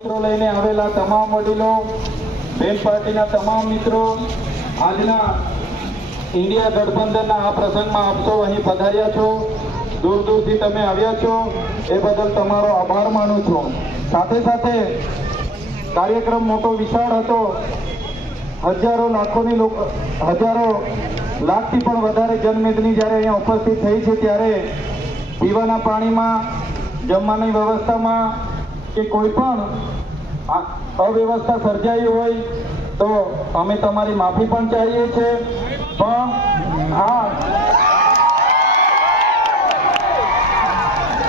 લઈને આવેલા તમામ વડીલો, બેન પાર્ટીના તમામ મિત્રો, આજના ઇન્ડિયા ગઠબંધનના આ પ્રસંગમાં આપ સૌ અહીં પધાર્યા છો, દૂર દૂરથી તમે આવ્યા છો, એ બદલ તમારો આભાર માનું છું. સાથે સાથે કાર્યક્રમ મોટો વિશાળ હતો. હજારો લાખથી પણ વધારે જનમેદની જ્યારે અહીંયા ઉપસ્થિત થઈ છે, ત્યારે પીવાના પાણીમાં, જમવાની વ્યવસ્થામાં કે કોઈ પણ અવ્યવસ્થા સર્જાઈ હોય તો અમે તમારી માફી પણ ચાહીએ છીએ.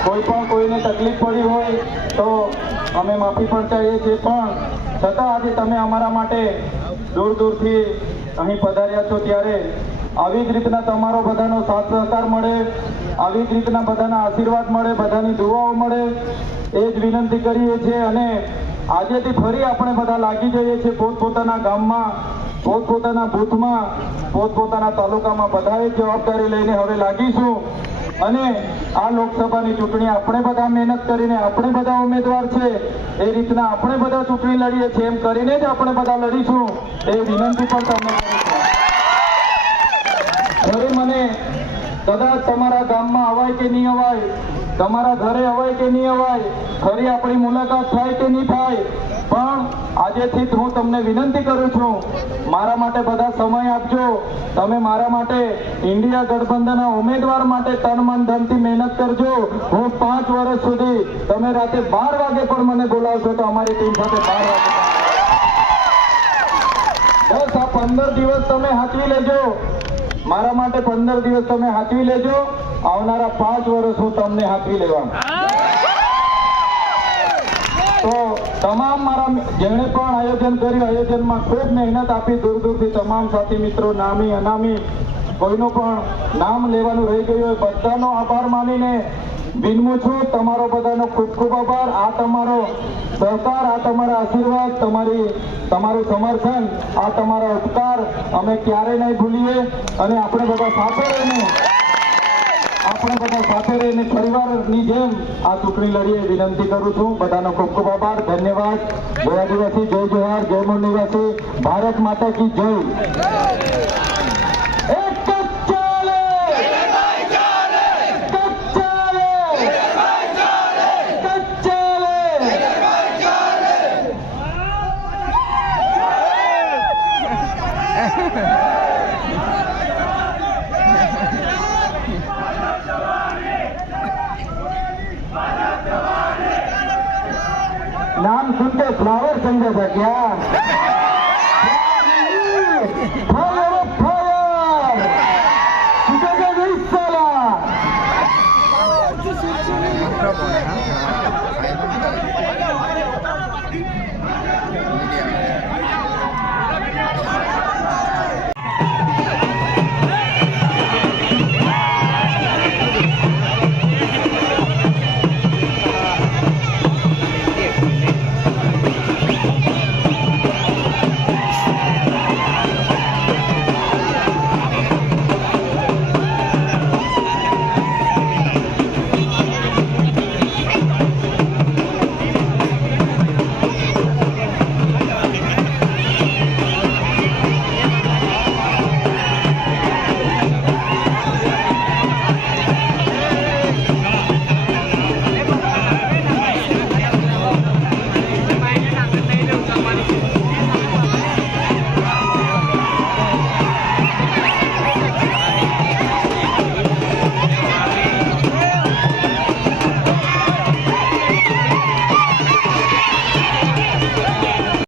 પણ કોઈને તકલીફ પડી હોય તો અમે માફી પણ ચાહીએ છીએ. પણ છતાં આજે તમે અમારા માટે દૂર દૂરથી અહીં પધાર્યા છો, ત્યારે આવી જ રીતના તમારો બધાનો સાથ સહકાર મળે, આવી જ રીતના બધાના આશીર્વાદ મળે, બધાની દુઆઓ મળે, એ જ વિનંતી કરીએ છીએ. અને આજેથી ફરી આપણે બધા લાગી જઈએ છીએ પોતપોતાના ગામમાં, પોતપોતાના બૂથમાં, પોતપોતાના તાલુકામાં બધાએ જવાબદારી લઈને હવે લાગીશું. અને આ લોકસભાની ચૂંટણી આપણે બધા મહેનત કરીને, આપણે બધા ઉમેદવાર છે એ રીતના આપણે બધા ચૂંટણી લડીએ છીએ એમ કરીને જ આપણે બધા લડીશું, એ વિનંતી પણ તમને કરું છું. ફરી મને કદાચ તમારા ગામમાં અવાય કે નહીં અવાય, તમારા ઘરે અવાય કે નહીં અવાય, ફરી આપણી મુલાકાત થાય કે નહીં થાય, પણ આજેથી હું તમને વિનંતી કરું છું, મારા માટે બધા સમય આપજો. તમે મારા માટે ઇન્ડિયા ગઠબંધનના ઉમેદવાર માટે તન મન ધનથી મહેનત કરજો. હું 5 વર્ષ સુધી તમે રાતે 12 વાગે પણ મને બોલાવશો તો અમારી ટીમ સાથે 12 વાગે, બસ આ 15 દિવસ તમે હાચવી લેજો. મારા માટે 15 દિવસ તમે હાચવી લેજો. આવનારા 5 વર્ષ હું તમને હાચવી લેવા. તો તમામ મારા જેણે પણ આયોજન કર્યું, આયોજનમાં ખૂબ મહેનત આપી, દૂર દૂરથી તમામ સાથી મિત્રો, નામી અનામી, કોઈનું પણ નામ લેવાનું રહી ગયું હોય, બધાનો આભાર માનીને વિનમું છું. તમારો બધાનો ખૂબ ખૂબ આભાર. આ તમારો સહકાર, આ તમારા આશીર્વાદ, તમારું સમર્થન, આ તમારા ઉપકાર અમે ક્યારેય નહીં ભૂલીએ. અને આપણે બધા સાથે રહીને પરિવારની જેમ આ ચૂંટણી લડીએ, વિનંતી કરું છું. બધાનો ખૂબ ખૂબ આભાર, ધન્યવાદ. જય આદિવાસી, જય જોહાર, જય મૂળ નિવાસી, ભારત માતા કી જય. नाम सुन के फ्लावर समझा था क्या?